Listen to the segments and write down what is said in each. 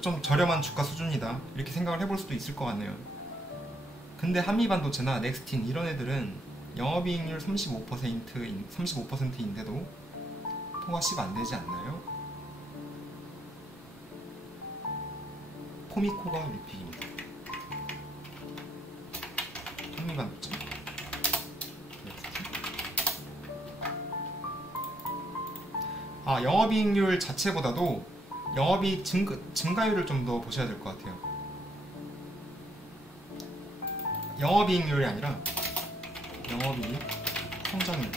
좀 저렴한 주가 수준이다 이렇게 생각을 해볼 수도 있을 것 같네요. 근데 한미반도체나 넥스틴 이런 애들은 영업이익률 35%인데도 통화 10 안 되지 않나요? 코미코가 1픽입니다. 한미반도체 영업이익률 자체보다도 영업이익 증가율을 좀 더 보셔야 될 것 같아요. 영업이익률이 아니라 영업이익 성장률.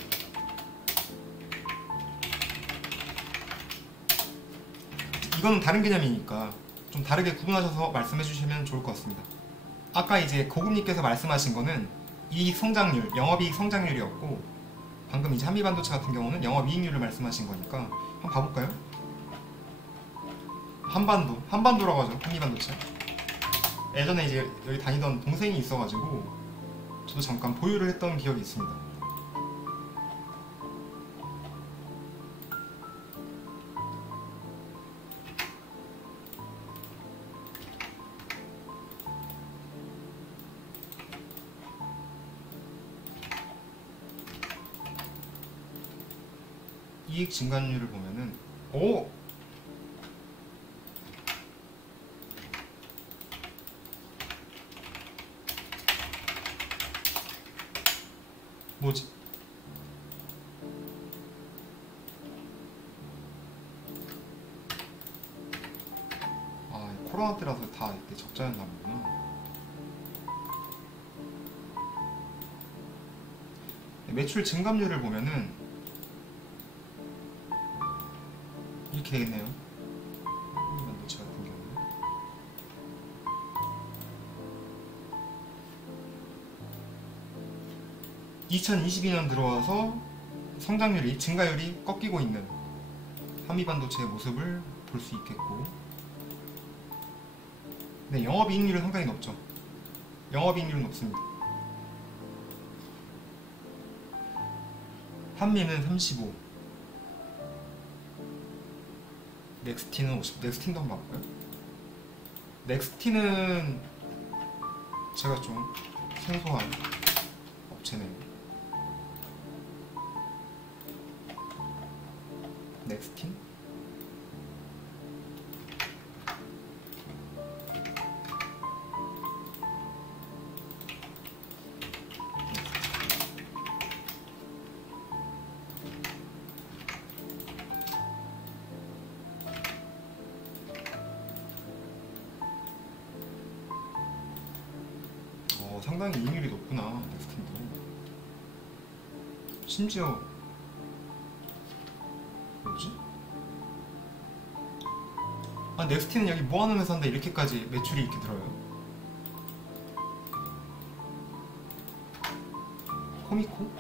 이거는 다른 개념이니까 좀 다르게 구분하셔서 말씀해 주시면 좋을 것 같습니다. 아까 이제 고급님께서 말씀하신 거는 이익 성장률, 영업이익 성장률이었고, 방금 이제 한미반도체 같은 경우는 영업이익률을 말씀하신 거니까 한번 봐볼까요? 한반도라고 하죠. 한미반도체. 예전에 이제 여기 다니던 동생이 있어가지고 저도 잠깐 보유를 했던 기억이 있습니다. 이익 증가율을 보면은 뭐지? 코로나 때라서 다 이렇게 적자였나 보구나. 매출 증감률을 보면은 이렇게 되겠네요. 반도체 같은 경우는 2022년 들어와서 성장률이 증가율이 꺾이고 있는 한미반도체의 모습을 볼 수 있겠고, 네, 영업이익률은 상당히 높죠. 영업이익률은 높습니다. 한미는 35, 넥스틴은 50. 넥스틴도 한번 봐볼까요? 넥스틴은 제가 좀 생소한 업체네요. 넥스틴? 상당히 이익률이 높구나. 넥스틴도 심지어 뭐지? 넥스틴은 여기 뭐하는 회사인데 이렇게까지 매출이 이렇게 들어요? 코미코?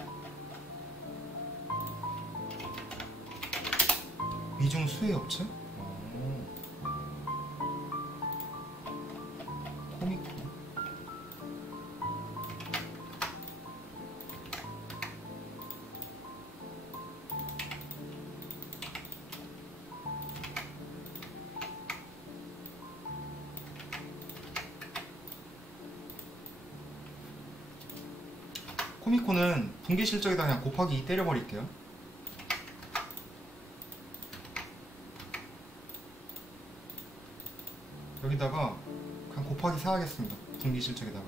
위중 수혜 업체? 코미코. 코미코는 분기 실적에다 그냥 곱하기 2 때려버릴게요. 여기다가 그냥 곱하기 4 하겠습니다. 분기 실적에다가.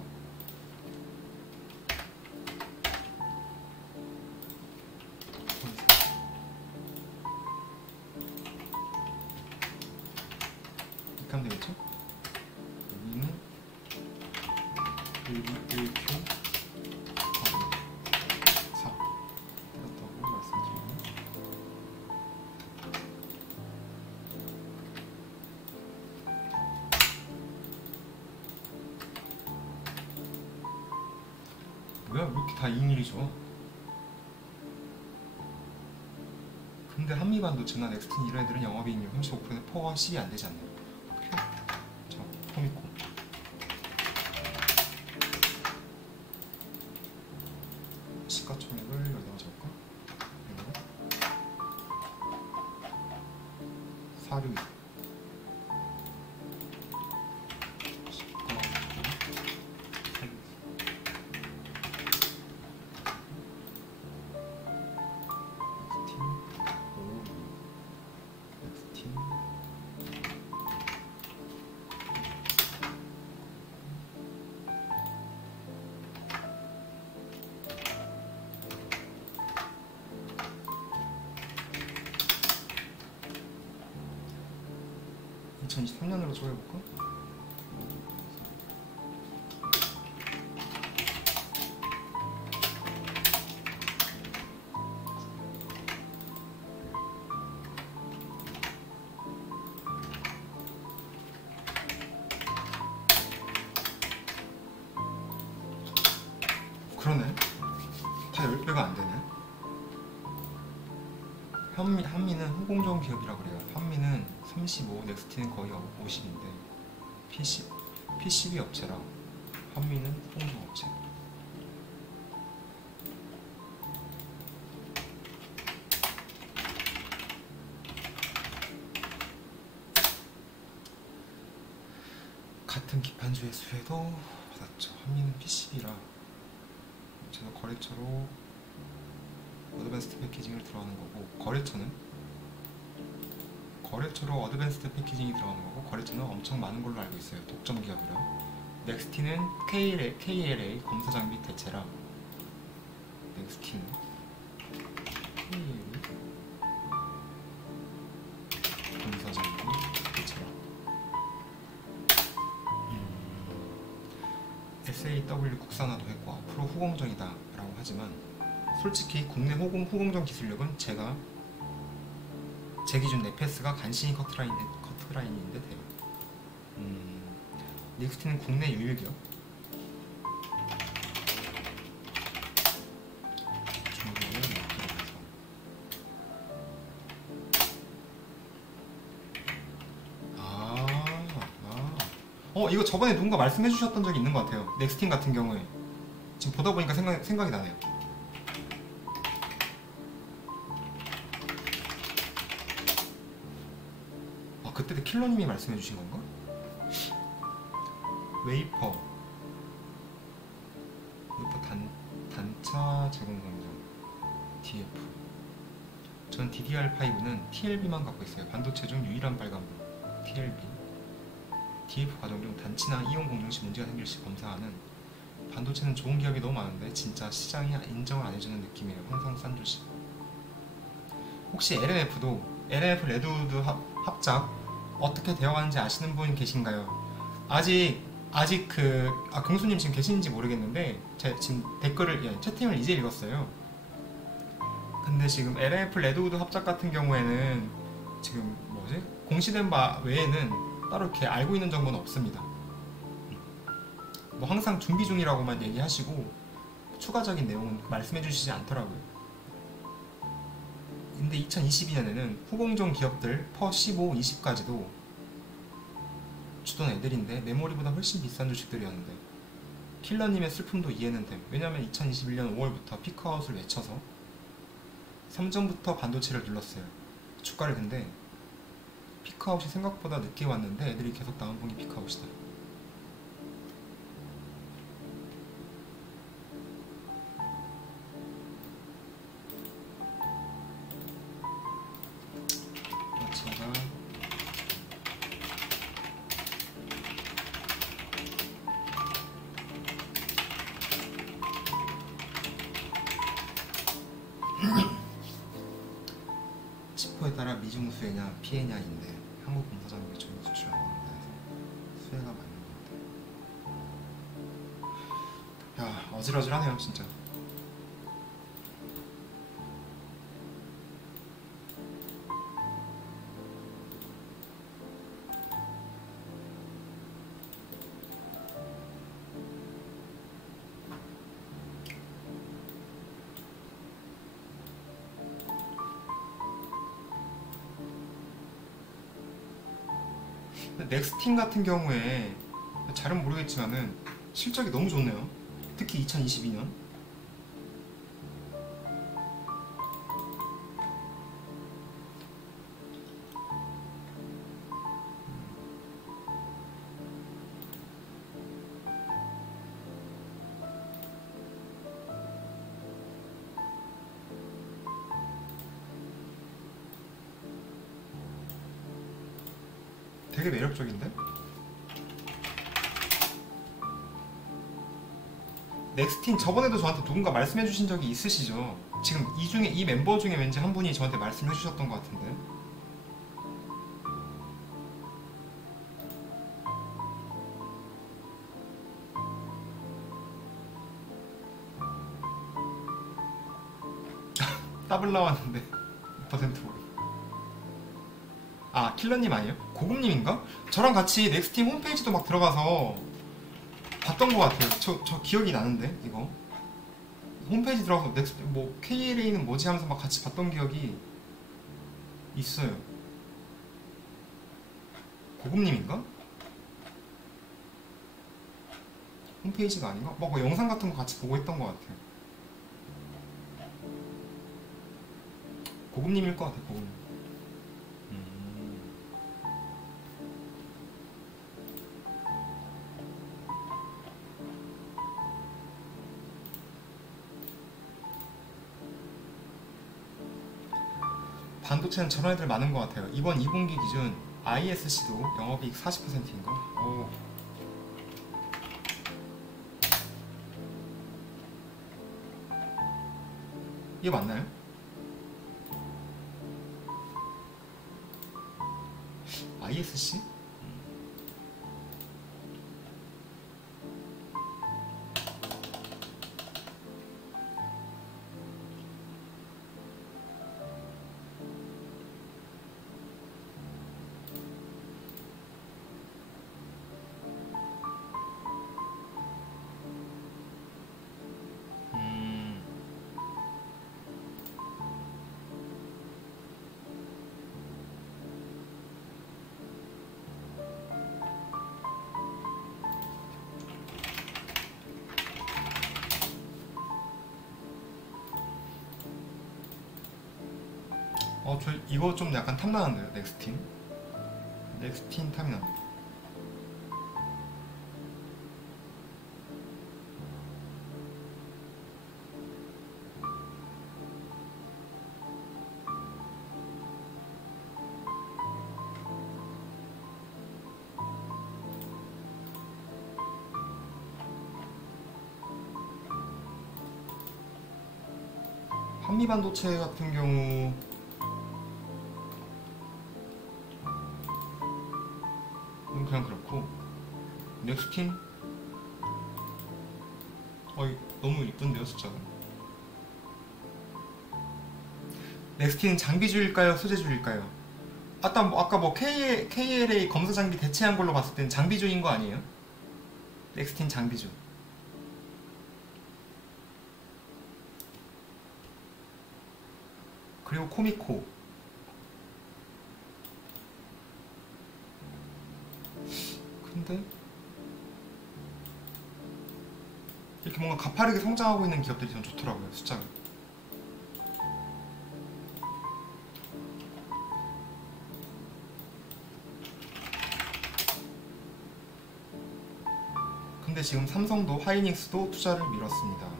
이렇게 하면 되겠죠? 여기는 1Q 뭐야, 왜 이렇게 다 이익률이 좋아? 근데 한미반도체나 넥스틴 이런 애들은 영업이익률 35% 포함 10이 안 되지 않나요? 자, 코미코. 시가총액을 여기다가 적을까? 여기다가 462. 2023년으로 쪼개볼까? 그러네. 다 10배가 안 되네. 한미는 후공정 기업이라 그래요. 한미는 35, 넥스티는 거의 50인데 PCB 업체라 한미는 후공정 업체. 같은 기판주의 수혜도 받았죠. 한미는 PCB라 저도 거래처로 어드밴스드 패키징을 들어가는 거고, 거래처로 어드밴스드 패키징이 들어가는 거고, 거래처는 엄청 많은 걸로 알고 있어요. 독점 기업이라. 넥스티는 KLA 검사 장비 대체라. 넥스티는 KLA 검사 장비 대체라. SAW 국산화도 했고 앞으로 후공정이다 라고 하지만, 솔직히 국내 후공정 기술력은 제 기준 네페스가 간신히 커트라인인데 돼요. 넥스티는 국내 유일 기업. 이거 저번에 누군가 말씀해 주셨던 적이 있는 것 같아요. 넥스틴 같은 경우에 지금 보다 보니까 생각이 나네요. 그때 킬러님이 말씀해 주신 건가? 웨이퍼 단차 제공 공정 DF. 전 DDR5는 TLB만 갖고 있어요. 반도체 중 유일한 빨간불 TLB. DF 과정 중 단치나 이용 공정 시 문제가 생길 시 검사하는. 반도체는 좋은 기업이 너무 많은데 진짜 시장이 인정을 안 해주는 느낌이에요. 항상 싼 조심. 혹시 LNF 레드우드 합작 어떻게 되어가는지 아시는 분 계신가요? 아직 경수님 지금 계시는지 모르겠는데 제가 지금 채팅을 이제 읽었어요. 근데 지금 LNF 레드우드 합작 같은 경우에는 지금 공시된 바 외에는 따로 이렇게 알고 있는 정보는 없습니다. 뭐 항상 준비 중이라고만 얘기하시고 추가적인 내용은 말씀해 주시지 않더라고요. 근데 2022년에는 후공정 기업들 퍼 15, 20까지도 주던 애들인데 메모리보다 훨씬 비싼 주식들이었는데, 킬러님의 슬픔도 이해는 됨. 왜냐면 2021년 5월부터 피크아웃을 외쳐서 삼전부터 반도체를 눌렀어요. 주가를. 근데 피크아웃이 생각보다 늦게 왔는데 애들이 계속 다운봉이 피크아웃이다. 치포에 따라 미중 수혜냐 피해냐인데 한국 공사장비 전부 수출하는 데서 수혜가 맞는 건데, 야 어질어질하네요 진짜. 넥스틴 같은 경우에 잘은 모르겠지만은 실적이 너무 좋네요. 특히 2022년. 되게 매력적인데? 넥스틴 저번에도 저한테 누군가 말씀해 주신 적이 있으시죠? 지금 이 멤버 중에 왠지 한 분이 저한테 말씀해 주셨던 것 같은데. 더블 나왔는데 2% 오른. 아 킬러님 아니에요? 고금님인가? 저랑 같이 넥스팀 홈페이지도 막 들어가서 봤던 것 같아요. 저 기억이 나는데 이거 홈페이지 들어가서 넥스트 뭐 KLA는 뭐지 하면서 막 같이 봤던 기억이 있어요. 고금님인가? 홈페이지가 아닌가? 뭐 영상 같은 거 같이 보고 했던 것 같아요. 고금님일 것 같아. 고금님. 반도체는 저런 애들 많은 것 같아요. 이번 2분기 기준 ISC도 영업이익 40%인가? 오. 이게 맞나요? ISC? 저 이거 좀 약간 탐나는데요. 넥스틴 탐이 납니다. 한미반도체 같은 경우 그냥 그렇고, 넥스틴 너무 이쁜데요 숫자가. 넥스틴은 장비주일까요 소재주일까요? 아까 뭐 KLA 검사 장비 대체한 걸로 봤을 땐 장비주인 거 아니에요? 넥스틴 장비주. 그리고 코미코. 근데 이렇게 뭔가 가파르게 성장하고 있는 기업들이 좀 좋더라고요, 숫자가. 근데 지금 삼성도 하이닉스도 투자를 미뤘습니다.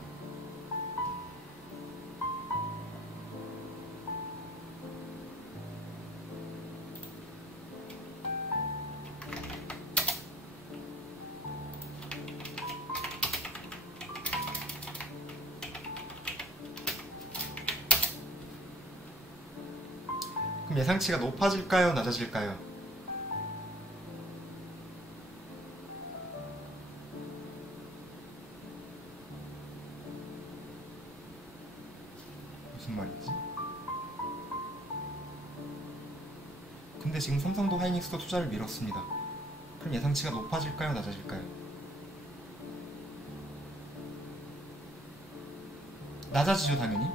그럼 예상치가 높아질까요? 낮아질까요? 무슨 말이지? 근데 지금 삼성도 하이닉스도 투자를 미뤘습니다. 그럼 예상치가 높아질까요? 낮아질까요? 낮아지죠, 당연히.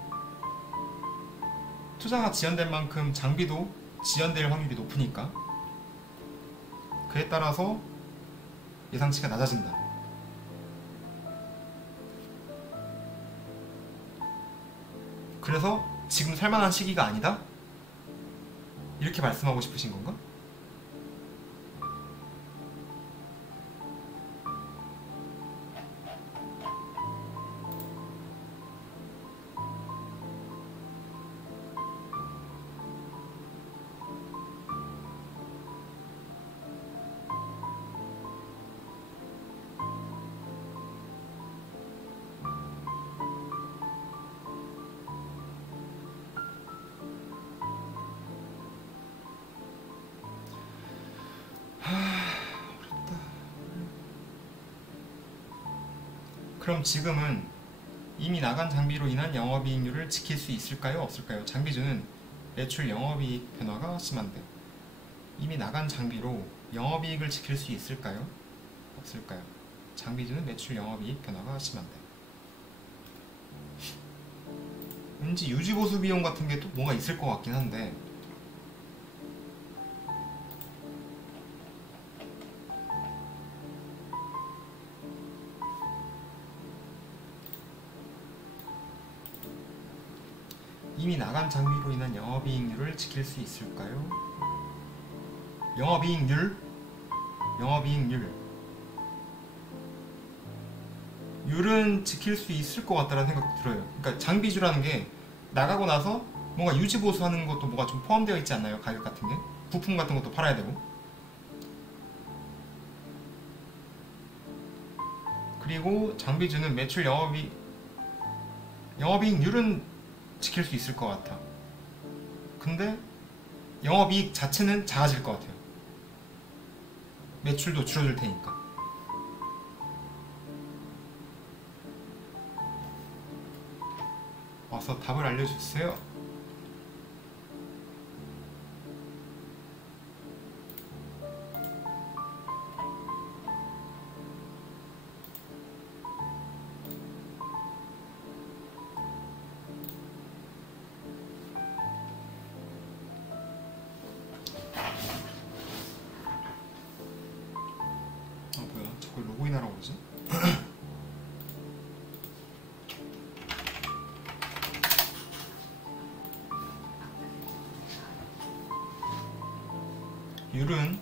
투자가 지연된 만큼 장비도 지연될 확률이 높으니까 그에 따라서 예상치가 낮아진다. 그래서 지금 살만한 시기가 아니다? 이렇게 말씀하고 싶으신 건가? 그럼 지금은 이미 나간 장비로 인한 영업이익률을 지킬 수 있을까요? 없을까요? 장비주는 매출 영업이익 변화가 심한데 이미 나간 장비로 영업이익을 지킬 수 있을까요? 없을까요? 장비주는 매출 영업이익 변화가 심한데 왠지 유지보수 비용 같은 게 또 뭐가 있을 것 같긴 한데 이미 나간 장비로 인한 영업이익률을 지킬 수 있을까요? 영업이익률? 영업이익률 율은 지킬 수 있을 것 같다는 생각도 들어요. 그러니까 장비주라는 게 나가고 나서 뭔가 유지보수하는 것도 뭐가 좀 포함되어 있지 않나요? 가격 같은 게 부품 같은 것도 팔아야 되고 그리고 장비주는 매출 영업이익률은 지킬 수 있을 것 같아. 근데 영업이익 자체는 작아질 것 같아요. 매출도 줄어들 테니까. 와서 답을 알려주세요. 뭐야 저걸 로그인하라고 그러지? 율은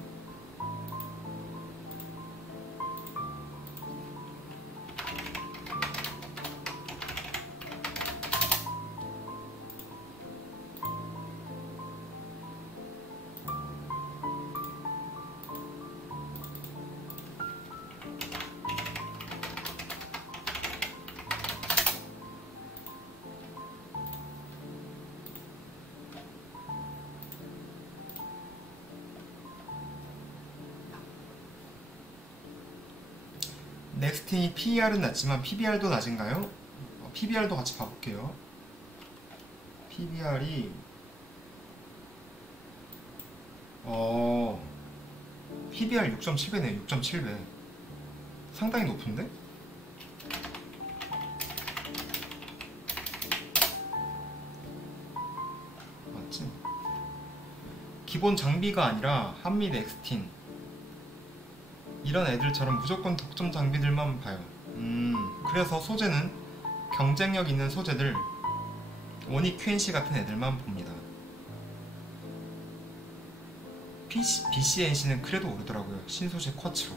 넥스틴이 PER은 낮지만 PBR도 낮은가요? PBR도 같이 봐볼게요. PBR이 PBR 6.7배네. 6.7배 상당히 높은데? 맞지? 기본 장비가 아니라 한미 넥스틴 이런 애들처럼 무조건 독점 장비들만 봐요. 그래서 소재는 경쟁력 있는 소재들 원익 QNC 같은 애들만 봅니다. BCNC는 그래도 오르더라고요. 신소재 쿼츠로.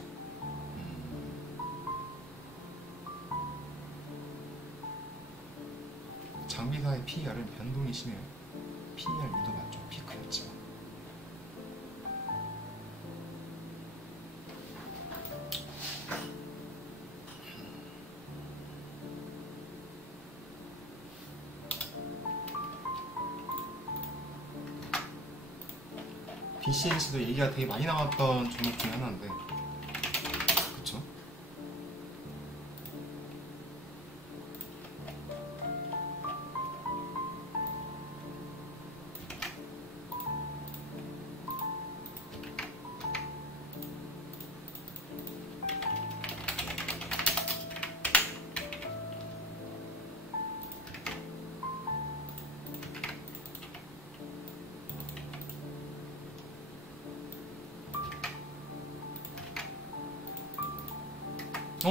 장비사의 PER은 변동이 심해요. PER 유도가 좀 피크였지만 BCNC도 얘기가 되게 많이 나왔던 종목 중에 하나인데 그쵸?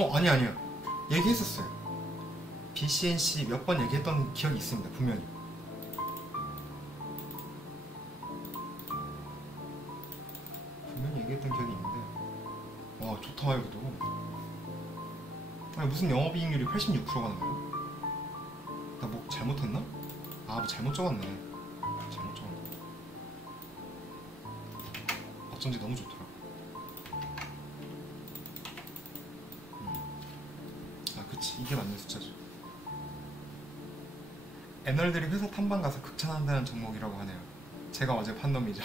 아니요. 얘기했었어요. BCNC 몇 번 얘기했던 기억이 있습니다. 분명히. 분명히 얘기했던 기억이 있는데 와 좋다 이거도. 아니 무슨 영업이익률이 86%가 나와요? 나 뭐 잘못했나? 뭐 잘못 적었네. 잘못 적었네. 어쩐지 너무 좋더라. 그치 이게 맞는 숫자죠. 애널들이 회사 탐방 가서 극찬한다는 종목이라고 하네요. 제가 어제 판 놈이죠.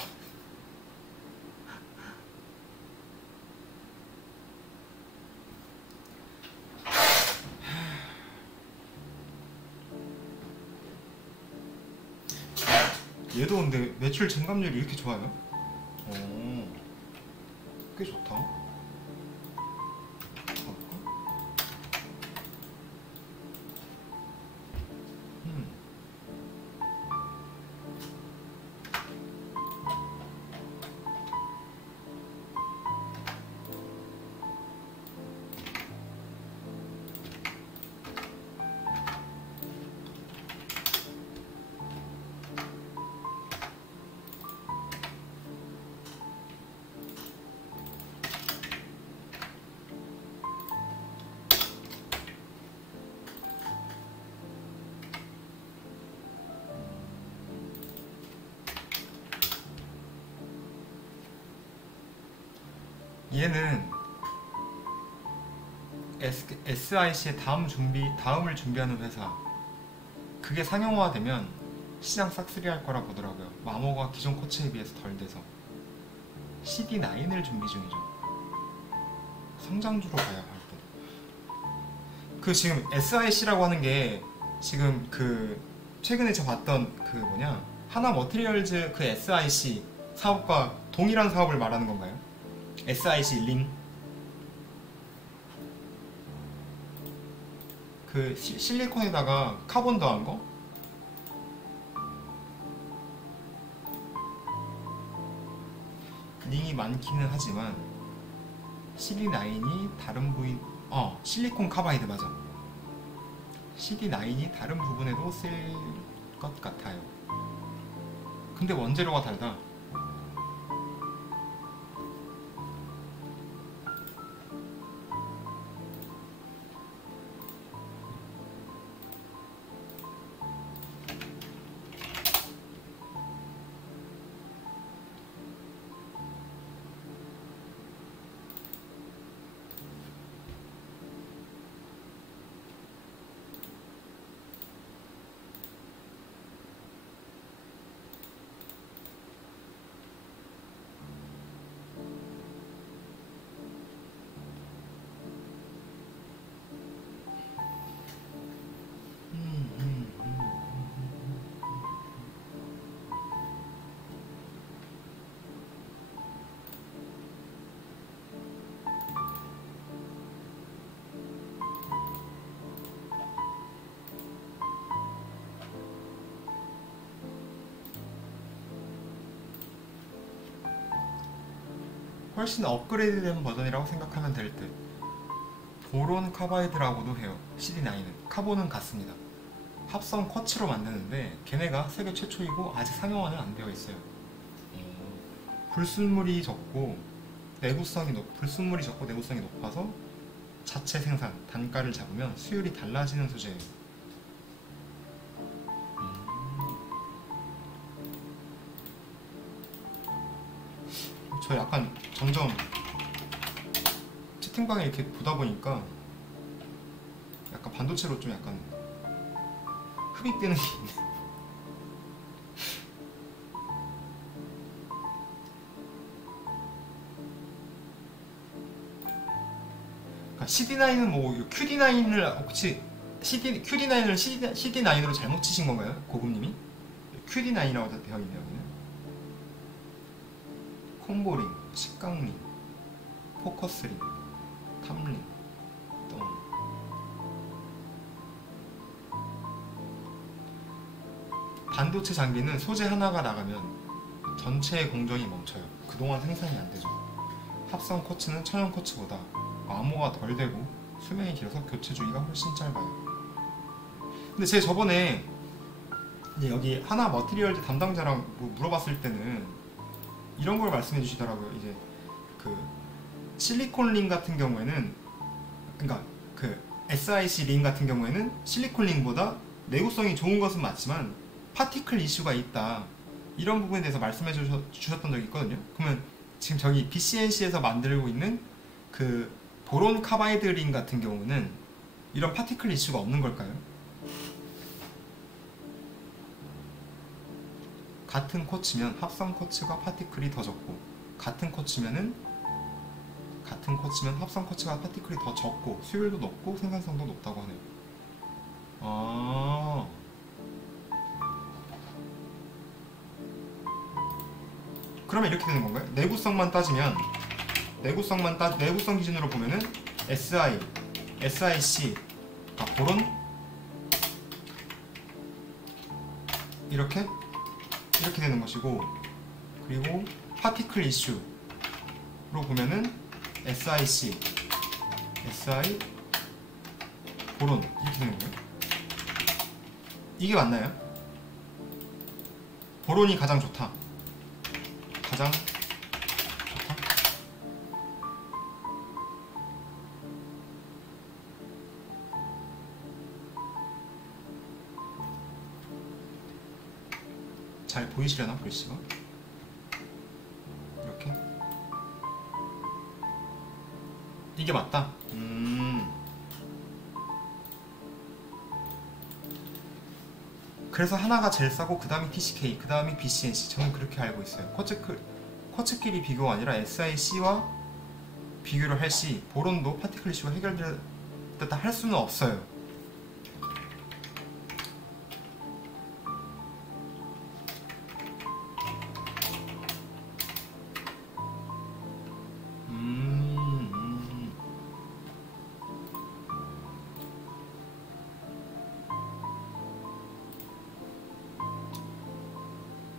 얘도 근데 매출 증감률이 이렇게 좋아요? 오, 꽤 좋다. 볼까? 음. 얘는 SIC의 다음을 준비하는 회사. 그게 상용화되면 시장 싹쓸이 할 거라 보더라고요. 마모가 기존 코치에 비해서 덜 돼서. CD9을 준비 중이죠. 성장주로 가야 할 때. 그 지금 SIC라고 하는 게 지금 그 최근에 제가 봤던 그 뭐냐 하나 머티리얼즈 그 SIC 사업과 동일한 사업을 말하는 건가요? SIC 링 그 실리콘에다가 카본 더한 거? 링이 많기는 하지만 CD9이 다른 부위 실리콘 카바이드 맞아. CD9이 다른 부분에도 쓸 것 같아요. 근데 원재료가 달다. 훨씬 업그레이드된 버전이라고 생각하면 될 듯. 보론 카바이드라고도 해요. CD9은 카본은 같습니다. 합성 쿼츠로 만드는데 걔네가 세계 최초이고 아직 상용화는 안 되어 있어요. 불순물이 적고 불순물이 적고 내구성이 높아서 자체 생산 단가를 잡으면 수율이 달라지는 소재예요. 저 약간 점점 채팅방에 이렇게 보다 보니까 약간 반도체로 좀 약간 흡입되는 게 있네. 그러니까 CD9은 뭐 QD9을 혹시 QD9을 CD9으로 잘못 치신 건가요? 고급님이? QD9이라고 되어 있네요. 여기는. 콤보링, 식강링, 포커스링, 탐링, 또 반도체 장비는 소재 하나가 나가면 전체의 공정이 멈춰요. 그동안 생산이 안 되죠. 합성 쿼츠는 천연 쿼츠보다 마모가 덜 되고 수명이 길어서 교체 주기가 훨씬 짧아요. 근데 제가 저번에 여기 하나 머티리얼즈 담당자랑 뭐 물어봤을 때는 이런 걸 말씀해 주시더라고요. 이제 그 실리콘 링 같은 경우에는, 그러니까 그 SIC 링 같은 경우에는 실리콘 링보다 내구성이 좋은 것은 맞지만 파티클 이슈가 있다, 이런 부분에 대해서 말씀해 주셨던 적이 있거든요. 그러면 지금 저기 BCNC에서 만들고 있는 그 보론 카바이드 링 같은 경우는 이런 파티클 이슈가 없는 걸까요? 같은 쿼츠면 합성 쿼츠가 파티클이 더 적고, 같은 쿼츠면 합성 쿼츠가 파티클이 더 적고 수율도 높고 생산성도 높다고 하네요. 아, 그러면 이렇게 되는 건가요? 내구성만 따지면 내구성 기준으로 보면은 SI, SIC, 보론 이렇게 되는 것이고, 그리고 파티클 이슈로 보면은 SIC, SI, 보론 이렇게 되는 거예요. 이게 맞나요? 보론이 가장 좋다. 가장 좋다. 잘 보이시려나 글씨가? 이렇게 이게 맞다. 그래서 하나가 제일 싸고 그 다음이 TCK, 그 다음이 BCNC. 저는 그렇게 알고 있어요. 쿼츠끼리 비교가 아니라 SIC와 비교를 할 시 보론도 파티클 이슈가 해결됐다 할 수는 없어요.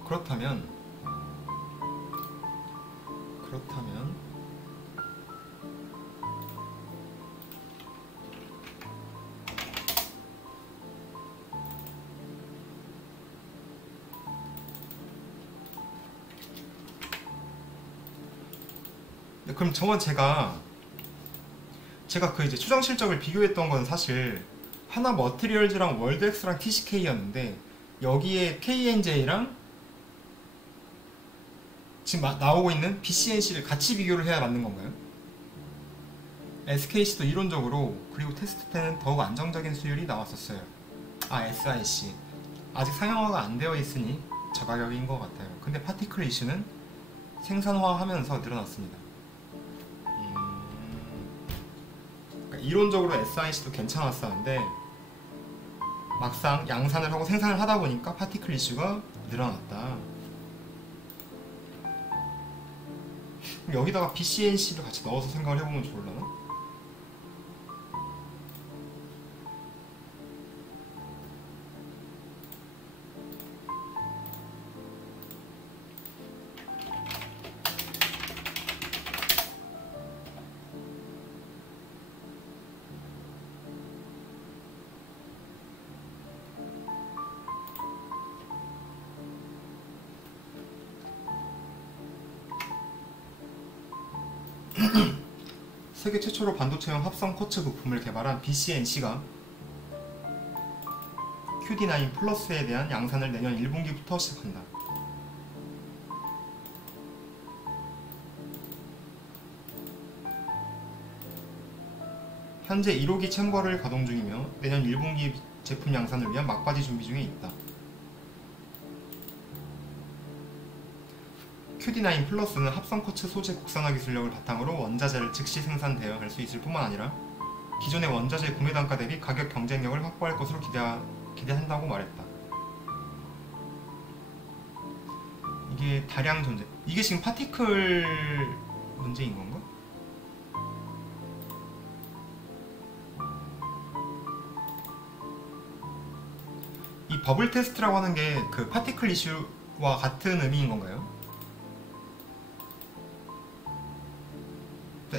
그렇다면 그럼 저건 제가 그 이제 추정 실적을 비교했던 건 사실 하나 머티리얼즈랑 월드엑스랑 TCK였는데, 여기에 KNJ랑 지금 나오고 있는 BCNC를 같이 비교를 해야 맞는 건가요? SKC도 이론적으로, 그리고 테스트 때는 더욱 안정적인 수율이 나왔었어요. SIC 아직 상용화가 안 되어 있으니 저가격인 것 같아요. 근데 파티클 이슈는 생산화하면서 늘어났습니다. 그러니까 이론적으로 SIC도 괜찮았었는데 막상 양산을 하고 생산을 하다 보니까 파티클 이슈가 늘어났다. 여기다가 BCNC를 같이 넣어서 생각을 해보면 좋을라나? 세계 최초로 반도체형 합성 쿼츠 부품을 개발한 BCNC가 QD9 플러스에 대한 양산을 내년 1분기부터 시작한다. 현재 1호기 챔버를 가동 중이며 내년 1분기 제품 양산을 위한 막바지 준비 중에 있다. QD9 플러스는 합성 쿼츠 소재 국산화 기술력을 바탕으로 원자재를 즉시 생산 대여할 수 있을 뿐만 아니라 기존의 원자재 구매 단가 대비 가격 경쟁력을 확보할 것으로 기대한다고 말했다. 이게 다량 존재. 이게 지금 파티클 문제인 건가? 이 버블 테스트라고 하는 게 그 파티클 이슈와 같은 의미인 건가요?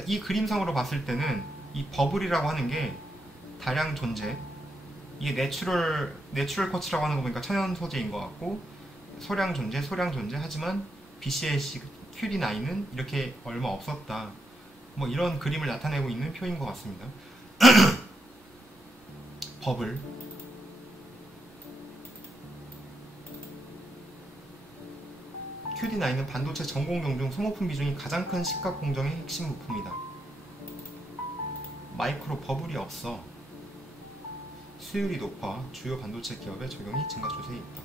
이 그림상으로 봤을 때는 이 버블이라고 하는 게 다량 존재, 이게 내추럴 쿼츠라고 하는 거 보니까 천연 소재인 것 같고, 소량 존재 하지만 BCNC QD9은 이렇게 얼마 없었다. 뭐 이런 그림을 나타내고 있는 표인 것 같습니다. 버블. QD9은 반도체 전공용 중 소모품 비중이 가장 큰 식각 공정의 핵심 부품이다. 마이크로 버블이 없어. 수율이 높아 주요 반도체 기업의 적용이 증가 추세에 있다.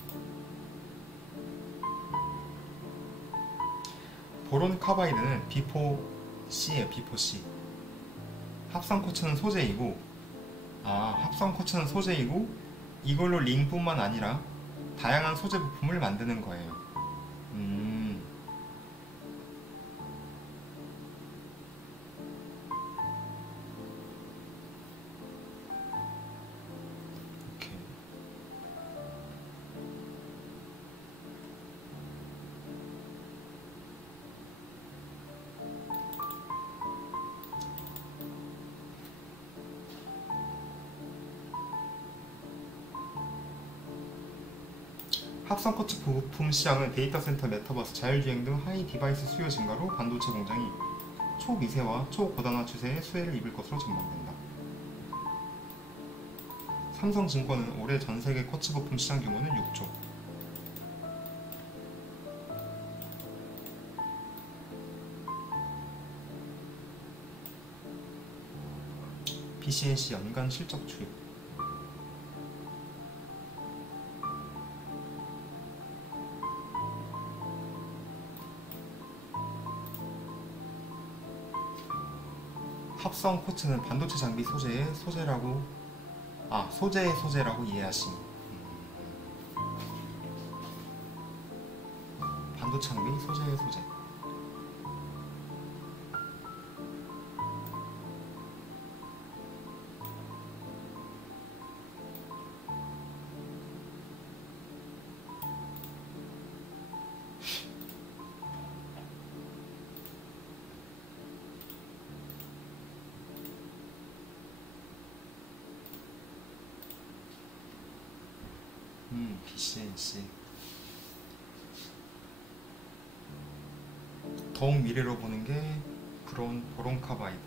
보론 카바이드는 B4C예요. B4C. 합성 쿼츠는 소재이고, 합성 쿼츠는 소재이고 이걸로 링뿐만 아니라 다양한 소재 부품을 만드는 거예요. 합성 쿼츠 부품 시장은 데이터 센터, 메타버스, 자율주행 등 하이 디바이스 수요 증가로 반도체 공장이 초미세와 초고단화 추세의 수혜를 입을 것으로 전망된다. 삼성증권은 올해 전세계 쿼츠 부품 시장 규모는 6조. BCNC 연간 실적 추이. 합성 쿼츠는 반도체 장비 소재의 소재라고 소재의 소재라고 이해하시니. 반도체 장비 소재의 소재. BCNC. 더욱 미래로 보는 게 보론 카바이드.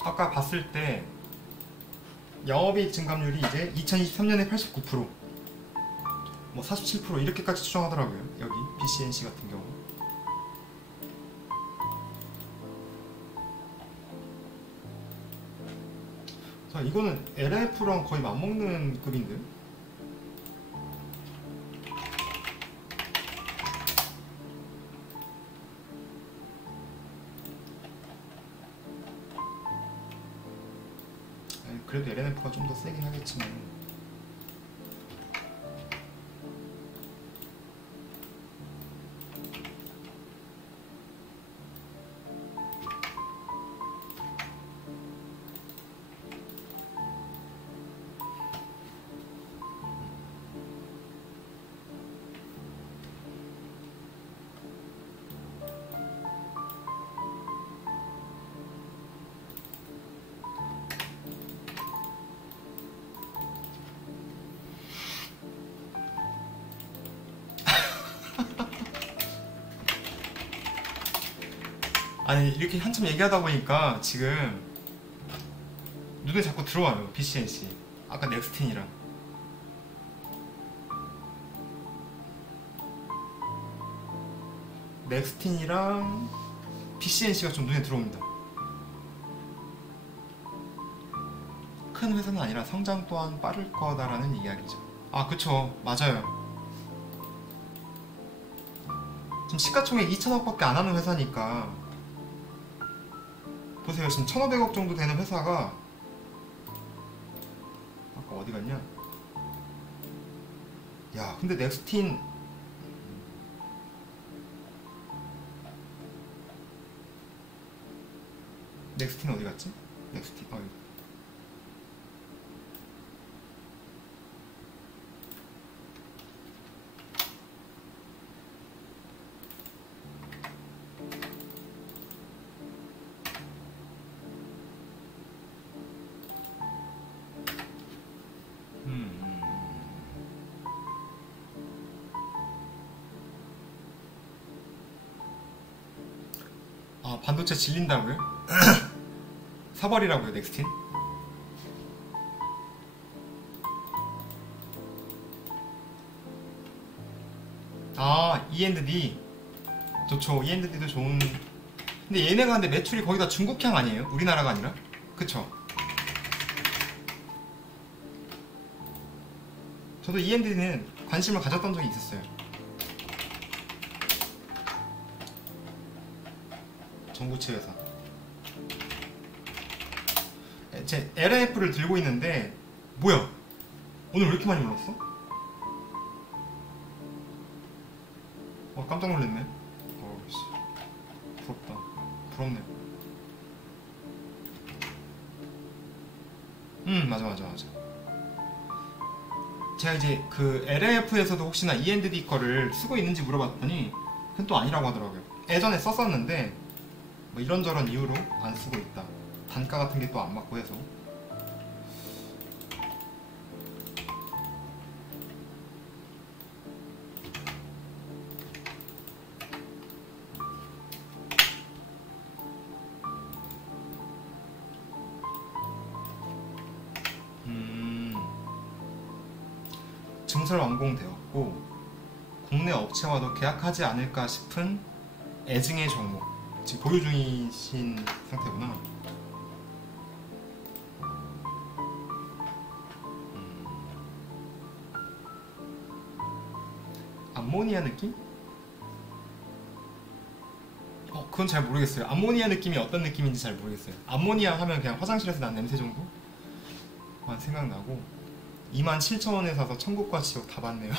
아까 봤을 때 영업이익 증감률이 이제 2023년에 89%, 뭐 47% 이렇게까지 추정하더라고요. 여기 BCNC 같은 경우. 자, 이거는 LF랑 거의 맞먹는 급인데? 그래도 LNF가 좀 더 세긴 하겠지만. 아니, 이렇게 한참 얘기하다 보니까 지금 눈에 자꾸 들어와요. BCNC 아까 넥스틴이랑. 넥스틴이랑 BCNC가 좀 눈에 들어옵니다. 큰 회사는 아니라 성장 또한 빠를 거다라는 이야기죠. 아, 그쵸, 맞아요. 지금 시가총액 2천억밖에 안 하는 회사니까. 보세요, 지금 1,500억 정도 되는 회사가 아까 어디 갔냐? 야, 근데 넥스틴 어디 갔지? 넥스틴 여기. 아, 반도체 질린다고요? 사버리라고요, 넥스틴? 아, E&D 좋죠. E&D도 좋은. 근데 얘네가 근데 매출이 거의 다 중국향 아니에요? 우리나라가 아니라? 그쵸? 저도 E&D는 관심을 가졌던 적이 있었어요. 전구체 회사. 제 LF를 들고 있는데 뭐야? 오늘 왜 이렇게 많이 올랐어? 깜짝 놀랐네. 어우씨, 부럽다. 부럽네. 맞아. 제가 이제 그 LF에서도 혹시나 E&D 거를 쓰고 있는지 물어봤더니 그건 또 아니라고 하더라고요. 예전에 썼었는데 뭐 이런저런 이유로 안 쓰고 있다. 단가 같은 게 또 안 맞고 해서. 증설 완공되었고 국내 업체와도 계약하지 않을까 싶은 애증의 종목, 지금 보유 중이신 상태구나. 암모니아 느낌? 그건 잘 모르겠어요. 암모니아 느낌이 어떤 느낌인지 잘 모르겠어요. 암모니아 하면 그냥 화장실에서 난 냄새 정도만 생각나고 27,000원에 사서 천국과 지옥 다 봤네요.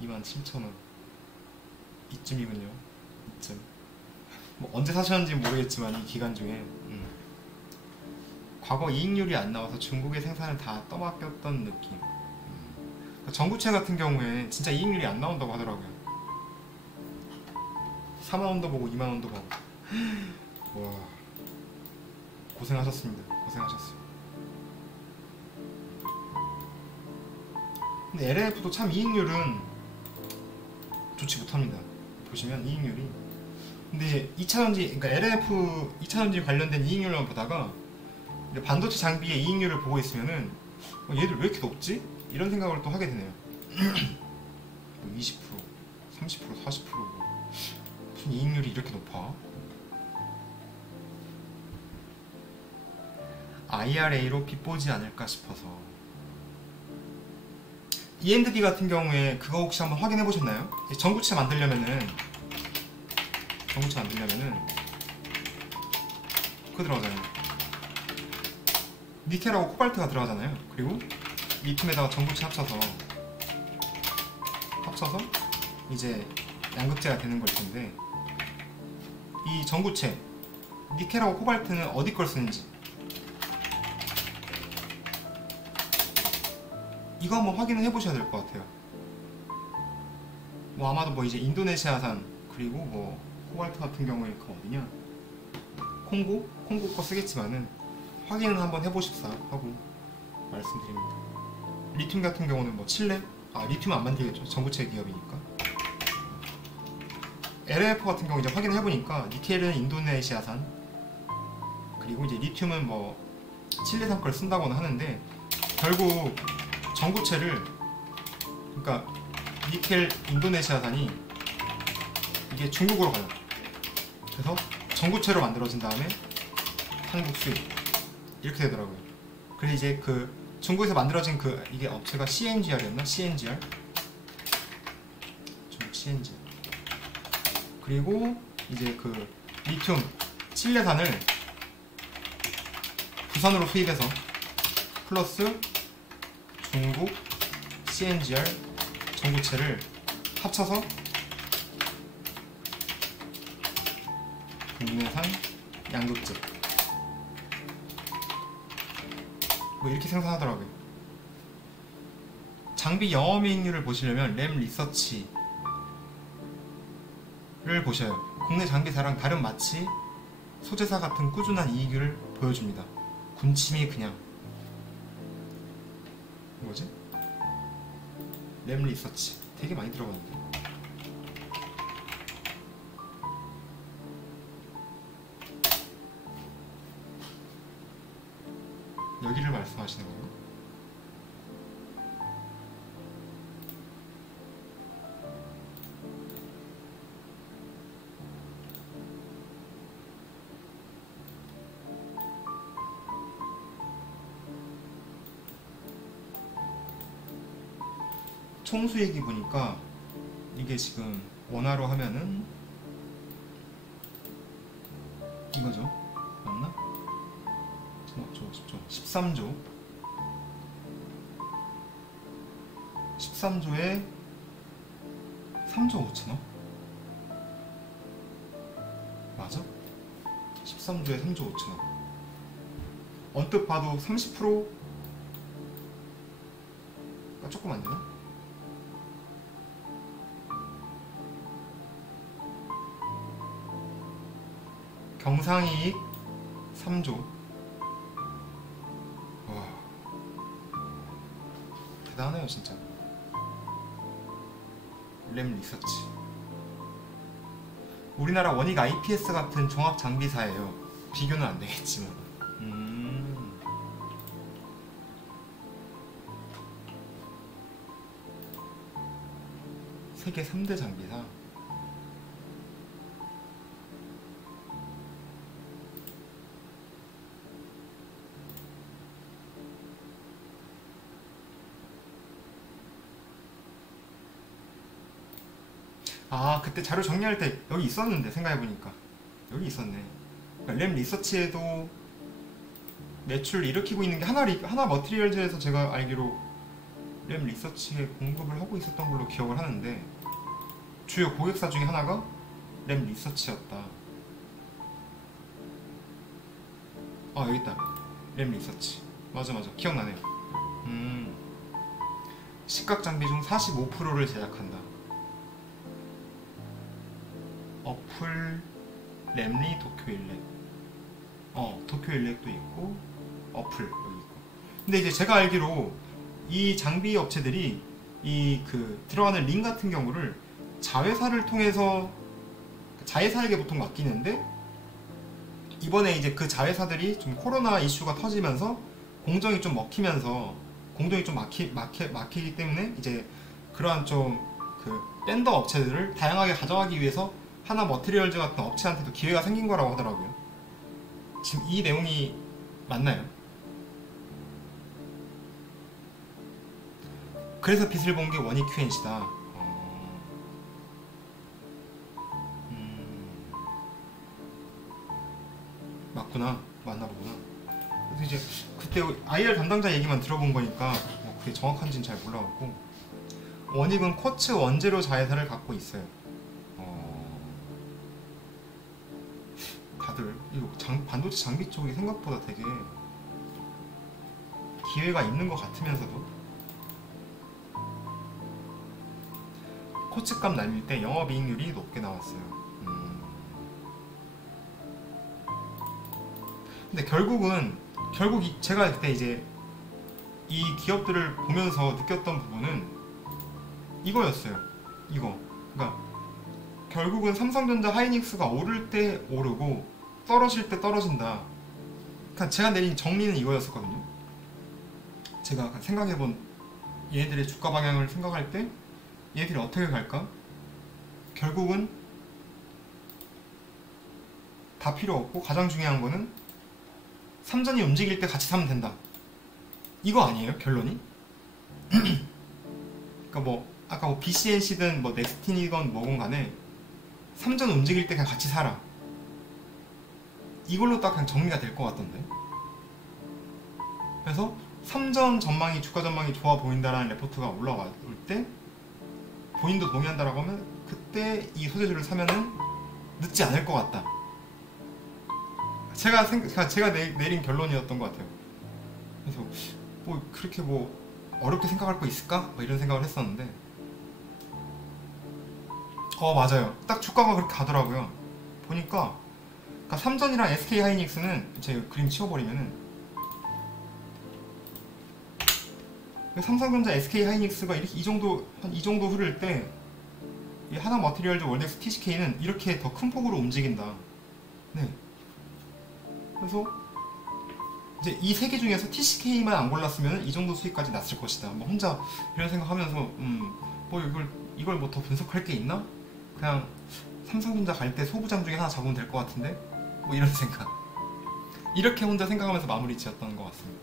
27,000원 이쯤이군요. 이쯤. 뭐 언제 사셨는지 모르겠지만 이 기간 중에 과거 이익률이 안 나와서 중국의 생산을 다 떠맡겼던 느낌. 전구체 같은 경우에 진짜 이익률이 안 나온다고 하더라고요. 4만원도 보고 2만원도 보고. 와, 고생하셨습니다. 고생하셨어요. 근데 LNF도 참 이익률은 좋지 못합니다. 보시면 이익률이. 근데 2차전지, 그러니까 LNF 2차전지 관련된 이익률만 보다가 반도체 장비의 이익률을 보고 있으면은 얘들 왜 이렇게 높지? 이런 생각을 또 하게 되네요. 20%, 30%, 40% 무슨 이익률이 이렇게 높아? IRA로 빚보지 않을까 싶어서. ENDB 같은 경우에 그거 혹시 한번 확인해 보셨나요? 전구체 만들려면은 그거 들어가잖아요. 니켈하고 코발트가 들어가잖아요. 그리고 리튬에다가 전구체 합쳐서 이제 양극재가 되는 걸 텐데, 이 전구체 니켈하고 코발트는 어디 걸 쓰는지 이거 한번 확인을 해보셔야 될 것 같아요. 뭐 아마도 뭐 이제 인도네시아산, 그리고 뭐 코발트 같은 경우에 그 어디냐, 콩고 거 쓰겠지만은 확인을 한번 해보십사 하고 말씀드립니다. 리튬 같은 경우는 뭐 칠레? 리튬 안 만들겠죠. 전구체 기업이니까. LNF 같은 경우 이제 확인을 해보니까 니켈은 인도네시아산, 그리고 이제 리튬은 뭐 칠레산 걸 쓴다고는 하는데, 결국 전구체를, 그러니까 니켈 인도네시아산이 이게 중국으로 가요. 그래서 전구체로 만들어진 다음에 한국 수입 이렇게 되더라고요. 그래서 이제 그 중국에서 만들어진 이게 업체가 CNGR이었나? CNGR? 중국 CNGR. 그리고 이제 그 리튬 칠레산을 부산으로 수입해서 플러스 중국 CNGR 전구체를 합쳐서 국내산 양극재 뭐 이렇게 생산하더라고요. 장비 영업이익률을 보시려면 램 리서치를 보셔요. 국내 장비사랑 다른 마치 소재사 같은 꾸준한 이익률을 보여줍니다. 군침이 그냥 뭐지? 램 리서치 되게 많이 들어가는데. 여기를 말씀하시는 거예요? 총수익이 보니까 이게 지금 원화로 하면은 이거죠? 맞나? 13조 13조에 3조 5천억? 맞아? 13조에 3조 5천억. 언뜻 봐도 30%가 조금 안 되나? 경상이익 3조. 와, 대단하네요 진짜. 램 리서치. 우리나라 원익 IPS 같은 종합 장비사예요. 비교는 안 되겠지만. 세계 3대 장비사. 아, 그때 자료 정리할 때 여기 있었는데 생각해보니까 여기 있었네. 그러니까 램 리서치에도 매출 일으키고 있는 게 하나 머티리얼즈에서 제가 알기로 램 리서치에 공급을 하고 있었던 걸로 기억을 하는데 주요 고객사 중에 하나가 램 리서치였다. 아, 여기 있다. 램 리서치. 맞아 기억나네요. 식각 장비 중 45%를 제작한다. 어플, 램리, 도쿄일렉. 도쿄일렉도 있고 어플 여기 있고. 근데 이제 제가 알기로 이 장비 업체들이 이 들어가는 링 같은 경우를 자회사를 통해서 자회사에게 보통 맡기는데, 이번에 이제 그 자회사들이 좀 코로나 이슈가 터지면서 공정이 좀 막히기 때문에 이제 그러한 좀 밴더 업체들을 다양하게 가져가기 위해서 하나 머티리얼즈 같은 업체한테도 기회가 생긴 거라고 하더라고요. 지금 이 내용이 맞나요? 그래서 빛을 본 게 원익 QNC다. 맞나 보구나. 그래서 이제 그때 IR 담당자 얘기만 들어본 거니까 그게 정확한지는 잘 몰라갖고. 원익은 쿼츠 원재료 자회사를 갖고 있어요. 다들 이거 반도체 장비 쪽이 생각보다 되게 기회가 있는 것 같으면서도. 쿼츠값 날릴 때 영업이익률이 높게 나왔어요. 근데 결국 제가 그때 이제 이 기업들을 보면서 느꼈던 부분은 이거였어요. 그러니까 결국은 삼성전자, 하이닉스가 오를 때 오르고 떨어질 때 떨어진다. 그러니까 제가 내린 정리는 이거였었거든요. 제가 생각해본 얘네들의 주가 방향을 생각할 때 얘네들이 어떻게 갈까? 결국은 다 필요 없고 가장 중요한 거는 삼전이 움직일 때 같이 사면 된다. 이거 아니에요? 결론이? 그러니까 아까 BCNC든 넥스틴이건 뭐건 간에 삼전 움직일 때 그냥 같이 사라. 이걸로 딱 그냥 정리가 될 것 같던데. 그래서 삼전 전망이, 주가 전망이 좋아 보인다라는 레포트가 올라올 때 본인도 동의한다라고 하면 그때 이 소재주를 사면은 늦지 않을 것 같다. 제가 내린 결론이었던 것 같아요. 그래서 그렇게 어렵게 생각할 거 있을까? 이런 생각을 했었는데, 맞아요. 딱 주가가 그렇게 가더라고요. 보니까 그러니까 삼전이랑 SK 하이닉스는 제 그림 치워버리면은 삼성전자, SK 하이닉스가 이렇게 이 정도 흐를 때 이 하나 머티리얼즈, 월덱스, TCK는 이렇게 더 큰 폭으로 움직인다. 네. 그래서 이제 이 세 개 중에서 TCK만 안 골랐으면 이 정도 수익까지 났을 것이다. 혼자 이런 생각하면서 이걸 더 분석할 게 있나? 그냥 삼성전자 갈 때 소부장 중에 하나 잡으면 될 것 같은데? 이런 생각. 이렇게 혼자 생각하면서 마무리 지었던 것 같습니다.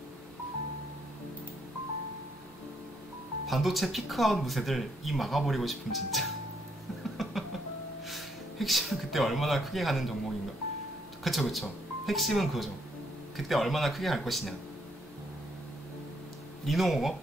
반도체 피크아웃 무새들 입 막아버리고 싶음 진짜. 핵심은 그때 얼마나 크게 가는 종목인가. 그쵸. 핵심은 그거죠. 그때 얼마나 크게 갈 것이냐. 리노공업